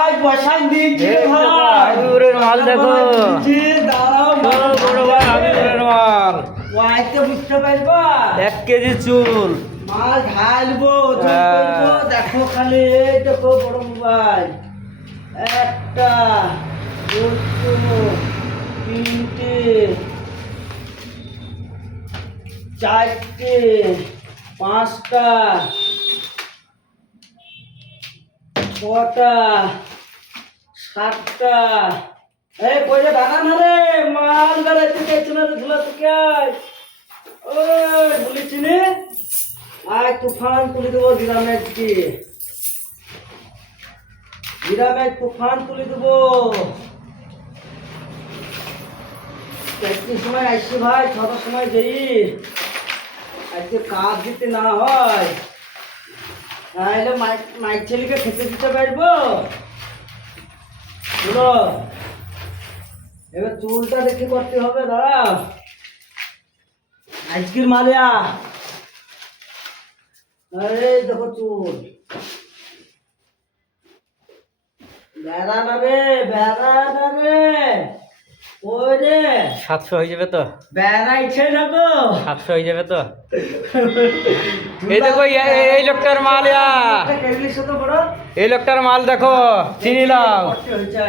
আজ বসান দিয়েছি রে ভাই। হাবিবুরের মাল দেখো। দিয়েছি, দাঁড়াও সব বড় ভাই হাবিবুরের মাল। ওয়াইতে বুঝতে পারবা 1 কেজি চুল। মাল ঢালবো ওজন হ্যাঁ। করবো। দেখো খালি এই দেখো বড় মোবাইল, একটা, দুটো, তিনটে, চারটে, পাঁচটা, ছটা, সাতটা। এই কইরে দাঁড়া না রে, মাল বেড়াইতে চাইছে না রে ধুলা থেকে। ওই বলেছি নে আয় তুফান তুলে দেবো গ্রামের দিকে, গ্রামের তুফান তুলে দেবো। চারটির সময় আসছি ভাই, 6টার সময় যাই। আজকে কাজ দিতে না হয় তাহলে মাইক ছেলেকে খেতে দিতে পারবো। বুঝলো, এবার চুলটা দেখে করতে হবে। দাঁড়া, আজকের মালিয়া আরে দেখো চুল বেড়া না রে, বেড়া না রে, ওই রে 700 হয়ে যাবে তো? বেড়াইছে না গো। 700 হয়ে যাবে তো? এই দেখো এই লোকটার মাল। টেবিলের সাথে বড় এই লোকটার মাল দেখো, চিনি লাও। হয়েছে